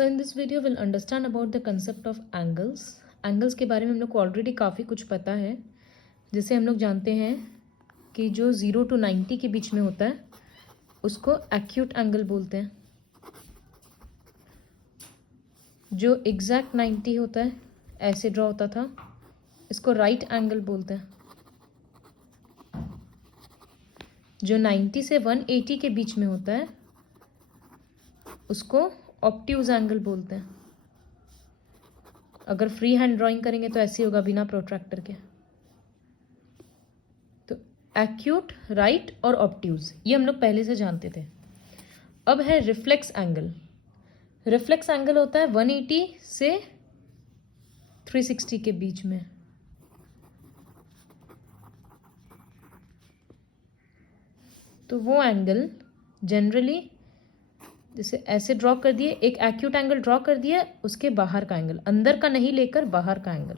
So in this video will understand about the concept of angles. Angles के बारे में हम लोग को ऑलरेडी काफ़ी कुछ पता है। जैसे हम लोग जानते हैं कि जो 0 to 90 के बीच में होता है उसको एक्यूट एंगल बोलते हैं। जो एग्जैक्ट 90 होता है, ऐसे ड्रॉ होता था, इसको राइट एंगल बोलते हैं। जो 90 से 180 के बीच में होता है उसको ऑब्ट्यूज एंगल बोलते हैं। अगर फ्री हैंड ड्राइंग करेंगे तो ऐसे होगा, बिना प्रोट्रैक्टर के। तो एक्यूट, राइट और ऑब्ट्यूज ये हम लोग पहले से जानते थे। अब है रिफ्लेक्स एंगल। रिफ्लेक्स एंगल होता है 180 से 360 के बीच में। तो वो एंगल जनरली जैसे ऐसे ड्रॉ कर दिए, एक एक्यूट एंगल ड्रॉ कर दिया, उसके बाहर का एंगल, अंदर का नहीं लेकर बाहर का एंगल,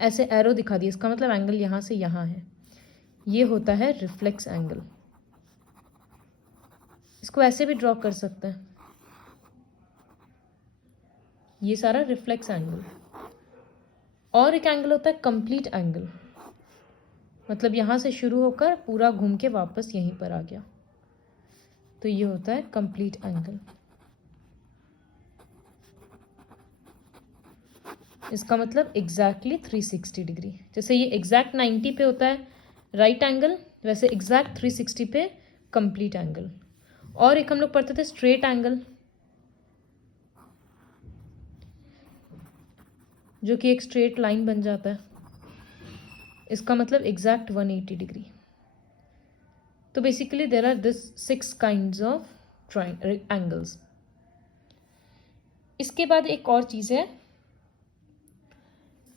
ऐसे एरो दिखा दिया, इसका मतलब एंगल यहाँ से यहाँ है, ये होता है रिफ्लेक्स एंगल। इसको ऐसे भी ड्रॉ कर सकते हैं, ये सारा रिफ्लेक्स एंगल। और एक एंगल होता है कंप्लीट एंगल, मतलब यहाँ से शुरू होकर पूरा घूम के वापस यहीं पर आ गया, तो ये होता है कंप्लीट एंगल। इसका मतलब एग्जैक्टली 360 डिग्री। जैसे ये एग्जैक्ट 90 पे होता है राइट एंगल, वैसे एग्जैक्ट 360 पे कंप्लीट एंगल। और एक हम लोग पढ़ते थे स्ट्रेट एंगल, जो कि एक स्ट्रेट लाइन बन जाता है, इसका मतलब एग्जैक्ट 180 डिग्री। तो basically there are this 6 kinds of angles. इसके बाद एक और चीज़ है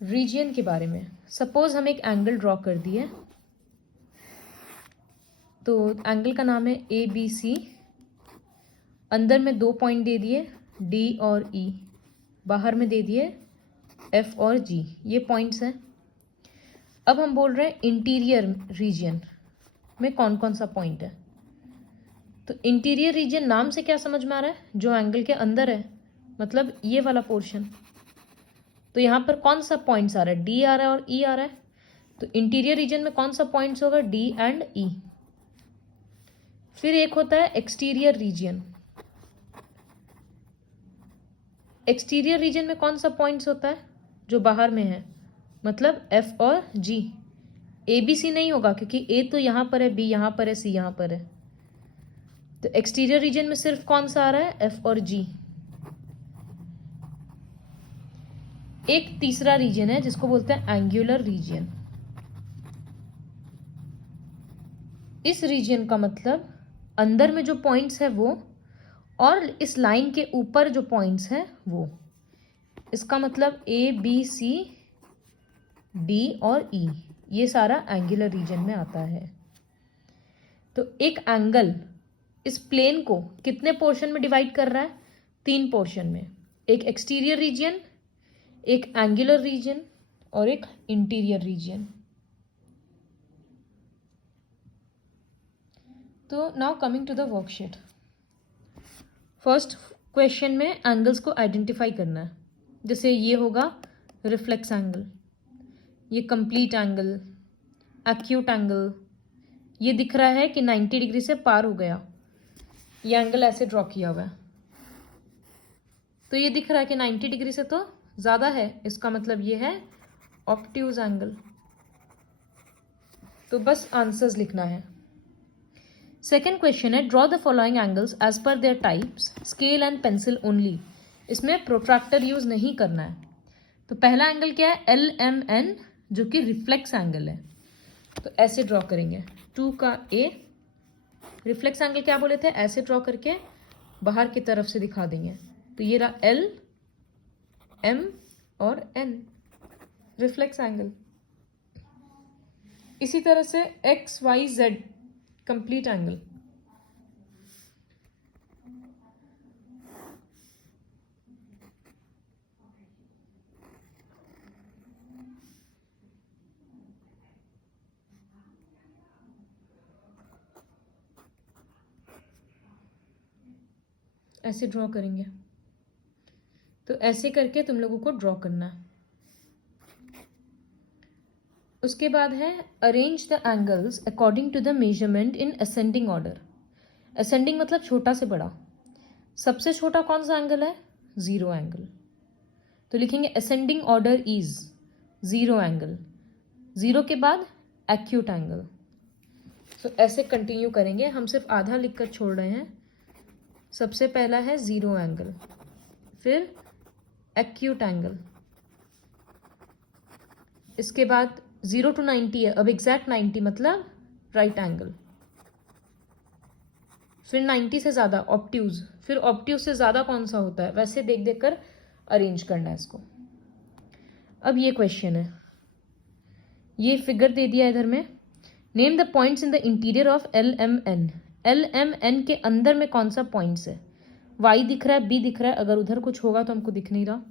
रीजियन के बारे में। सपोज हम एक एंगल ड्रॉ कर दिए, तो एंगल का नाम है ABC। अंदर में 2 पॉइंट दे दिए D और E, बाहर में दे दिए F और G, ये पॉइंट्स हैं। अब हम बोल रहे हैं इंटीरियर रीजन में कौन कौन सा पॉइंट है। तो इंटीरियर रीजन नाम से क्या समझ में आ रहा है, जो एंगल के अंदर है, मतलब ये वाला पोर्शन। तो यहाँ पर कौन सा पॉइंट्स आ रहा है, D आ रहा है और E आ रहा है। तो इंटीरियर रीजन में कौन सा पॉइंट्स होगा, D एंड E। फिर एक होता है एक्सटीरियर रीजन। एक्सटीरियर रीजन में कौन सा पॉइंट्स होता है, जो बाहर में है, मतलब F और G। ABC नहीं होगा क्योंकि A तो यहाँ पर है, B यहाँ पर है, C यहाँ पर है। तो एक्सटीरियर रीजन में सिर्फ कौन सा आ रहा है, F और G। एक तीसरा रीजन है जिसको बोलते हैं एंगुलर रीजन। इस रीजन का मतलब अंदर में जो पॉइंट्स है वो, और इस लाइन के ऊपर जो पॉइंट्स हैं वो। इसका मतलब A B C D और E, ये सारा एंगुलर रीजन में आता है। तो एक एंगल इस प्लेन को कितने पोर्शन में डिवाइड कर रहा है, 3 पोर्शन में। एक एक्सटीरियर रीजन, एक एंगुलर रीजन और एक इंटीरियर रीजन। तो now coming to the worksheet. First question में एंगल्स को आइडेंटिफाई करना है। जैसे ये होगा रिफ्लेक्स एंगल, ये कंप्लीट एंगल, एक्यूट एंगल। ये दिख रहा है कि 90 डिग्री से पार हो गया, ये एंगल ऐसे ड्रॉ किया हुआ है, तो ये दिख रहा है कि 90 डिग्री से तो ज़्यादा है, इसका मतलब ये है ऑब्ट्यूज एंगल। तो बस आंसर्स लिखना है। सेकेंड क्वेश्चन है draw the following angles as पर their types, scale and pencil only. इसमें प्रोट्रैक्टर यूज नहीं करना है। तो पहला एंगल क्या है, LMN, जो कि रिफ्लेक्स एंगल है। तो ऐसे ड्रॉ करेंगे, 2 का A। रिफ्लेक्स एंगल क्या बोले थे, ऐसे ड्रॉ करके बाहर की तरफ से दिखा देंगे। तो ये रहा L, M और N, रिफ्लेक्स एंगल। इसी तरह से XYZ, कंप्लीट एंगल। ऐसे ड्रॉ करेंगे। तो ऐसे करके तुम लोगों को ड्रॉ करना है। उसके बाद है arrange the angles according to the measurement in ascending order. Ascending मतलब छोटा से बड़ा। सबसे छोटा कौन सा एंगल है? Zero angle. तो लिखेंगे ascending order is zero angle, zero के बाद एक्यूट एंगल। तो ऐसे कंटिन्यू करेंगे, हम सिर्फ आधा लिखकर छोड़ रहे हैं। सबसे पहला है जीरो एंगल, फिर एक्यूट एंगल, इसके बाद 0 to 90 है, अब एग्जैक्ट 90 मतलब राइट एंगल, फिर 90 से ज़्यादा ऑब्ट्यूज, फिर ऑब्ट्यूज से ज़्यादा कौन सा होता है, वैसे देख देख कर अरेंज करना है इसको। अब ये क्वेश्चन है, ये फिगर दे दिया इधर में। Name the points in the interior of LMN। LMN के अंदर में कौन सा पॉइंट्स है? Y दिख रहा है, B दिख रहा है, अगर उधर कुछ होगा तो हमको दिख नहीं रहा।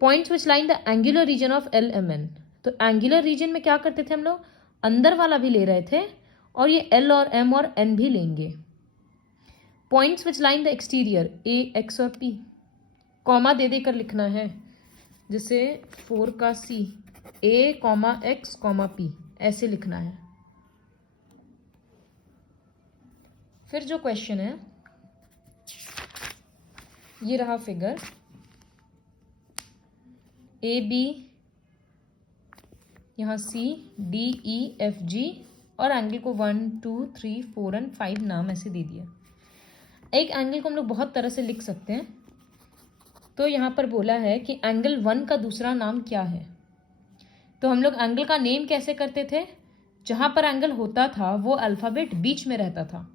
Points which line the angular region of LMN। तो एंगुलर रीजन में क्या करते थे हम लोग? अंदर वाला भी ले रहे थे और ये L और M और N भी लेंगे। Points which line the exterior A, X और P। कॉमा दे देकर लिखना है, जैसे 4 का C, A, X, P, ऐसे लिखना है। फिर जो क्वेश्चन है ये रहा फिगर AB, यहाँ C, D, E, F, G और एंगल को 1, 2, 3, 4 और 5 नाम ऐसे दे दिया। एक एंगल को हम लोग बहुत तरह से लिख सकते हैं। तो यहाँ पर बोला है कि एंगल 1 का दूसरा नाम क्या है। तो हम लोग एंगल का नेम कैसे करते थे? जहाँ पर एंगल होता था वो अल्फ़ाबेट बीच में रहता था।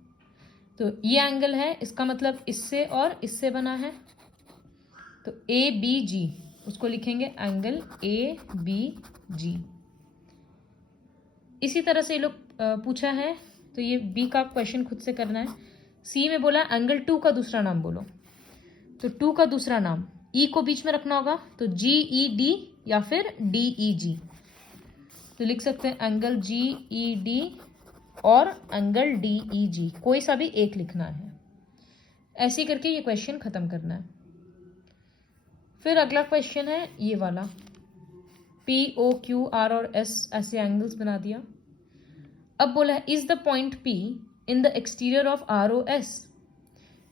तो ये एंगल है, इसका मतलब इससे और इससे बना है, तो ABG, उसको लिखेंगे एंगल ABG। इसी तरह से ये लोग पूछा है, तो ये B का क्वेश्चन खुद से करना है। C में बोला एंगल 2 का दूसरा नाम बोलो, तो 2 का दूसरा नाम E को बीच में रखना होगा, तो GED या फिर DEG। तो लिख सकते हैं एंगल GED और एंगल DEG, कोई सा भी एक लिखना है। ऐसे करके ये क्वेश्चन खत्म करना है। फिर अगला क्वेश्चन है ये वाला, PO, Q, R और S ऐसे एंगल्स बना दिया। अब बोला है is the point P in the exterior of ROS।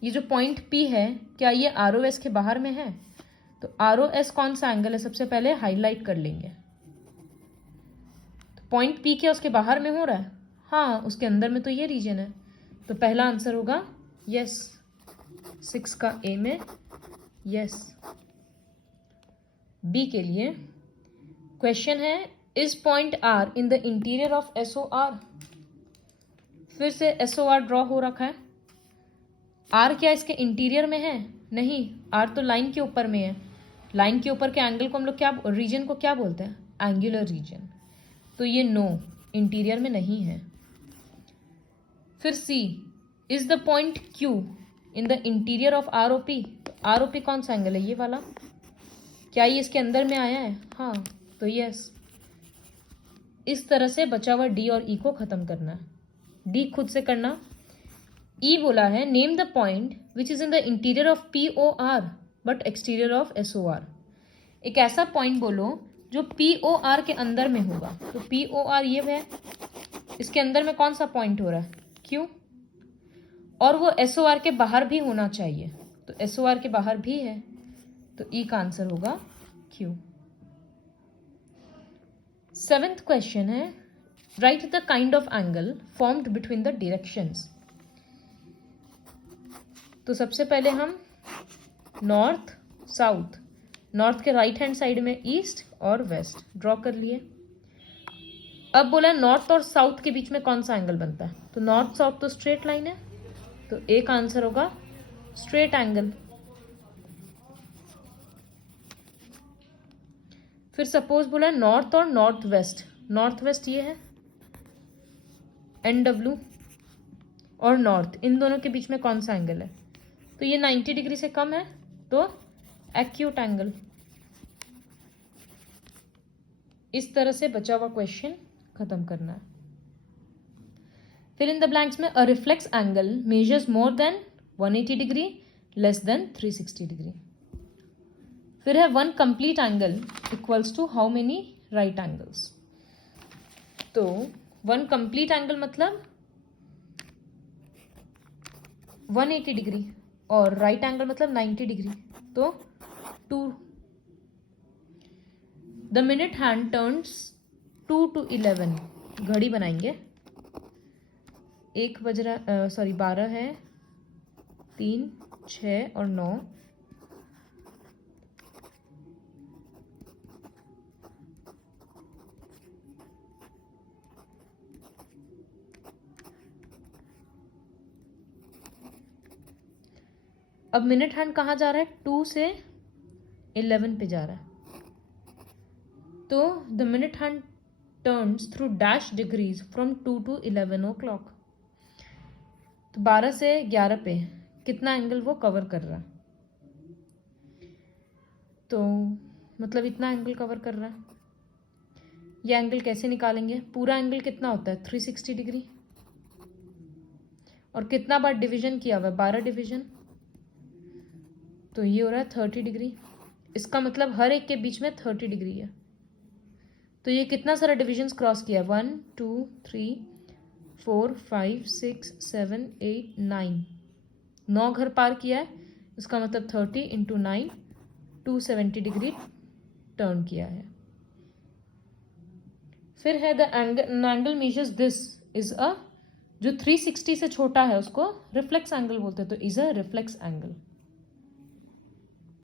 ये जो पॉइंट P है क्या ये ROS के बाहर में है? तो ROS कौन सा एंगल है सबसे पहले हाईलाइट कर लेंगे। तो पॉइंट P क्या उसके बाहर में हो रहा है? हाँ, उसके अंदर में तो ये रीजन है, तो पहला आंसर होगा यस, 6 का A में यस। B के लिए क्वेश्चन है is point R in the interior of SOR। फिर से SOR ड्रॉ हो रखा है। R क्या इसके इंटीरियर में है? नहीं, R तो लाइन के ऊपर में है। लाइन के ऊपर के एंगल को हम लोग क्या, रीजन को क्या बोलते हैं? Angular region. तो ये नो, इंटीरियर में नहीं है। फिर C is the point Q in the interior of ROP। तो ROP कौन सा एंगल है? ये वाला। क्या ये इसके अंदर में आया है? हाँ, तो यस। इस तरह से बचा हुआ D और E को खत्म करना है। D खुद से करना। E बोला है name the point which is in the interior of POR but exterior of SOR। एक ऐसा पॉइंट बोलो जो POR के अंदर में होगा। तो POR ये है, इसके अंदर में कौन सा पॉइंट हो रहा है? Q, और वो SOR के बाहर भी होना चाहिए, तो SOR के बाहर भी है, तो E का आंसर होगा Q। 7th क्वेश्चन है right the kind of angle formed between the directions. तो सबसे पहले हम नॉर्थ साउथ, नॉर्थ के राइट हैंड साइड में ईस्ट और वेस्ट ड्रॉ कर लिए। अब बोला नॉर्थ और साउथ के बीच में कौन सा एंगल बनता है? तो नॉर्थ साउथ तो स्ट्रेट लाइन है, तो ए का आंसर होगा स्ट्रेट एंगल। फिर सपोज बोला नॉर्थ और नॉर्थ वेस्ट, नॉर्थ वेस्ट ये है NW, और नॉर्थ, इन दोनों के बीच में कौन सा एंगल है? तो ये 90 डिग्री से कम है, तो एक्यूट एंगल। इस तरह से बचा हुआ क्वेश्चन खत्म करना है। फिर इन द ब्लैंक्स में a reflex angle measures more than 180 degree less than 360 degree. फिर है one complete angle equals to how many right angles. तो वन कंप्लीट एंगल मतलब 180 डिग्री और राइट एंगल मतलब 90 डिग्री। तो 2 the minute hand turns 2 to 11, घड़ी बनाएंगे। 1 बज रहा, सॉरी 12 है, 3, 6 और 9। अब मिनट हैंड कहाँ जा रहा है? 2 से 11 पे जा रहा है। तो the minute hand turns through dash degrees from 2 to 11 o'clock। तो 12 से 11 पे कितना एंगल वो कवर कर रहा है? तो मतलब इतना एंगल कवर कर रहा है। ये एंगल कैसे निकालेंगे? पूरा एंगल कितना होता है? 360 डिग्री। और कितना बार डिवीजन किया हुआ है? 12 डिवीजन। तो ये हो रहा है 30 डिग्री। इसका मतलब हर एक के बीच में 30 डिग्री है। तो ये कितना सारा डिविजन्स क्रॉस किया? 1 2 3 4 5 6 7 8 9, 9 घर पार किया है। इसका मतलब 30 × 9, 270 डिग्री टर्न किया है। फिर है the angle measures this is a, जो 360 से छोटा है उसको रिफ्लेक्स एंगल बोलते हैं। तो इज अ रिफ्लेक्स एंगल।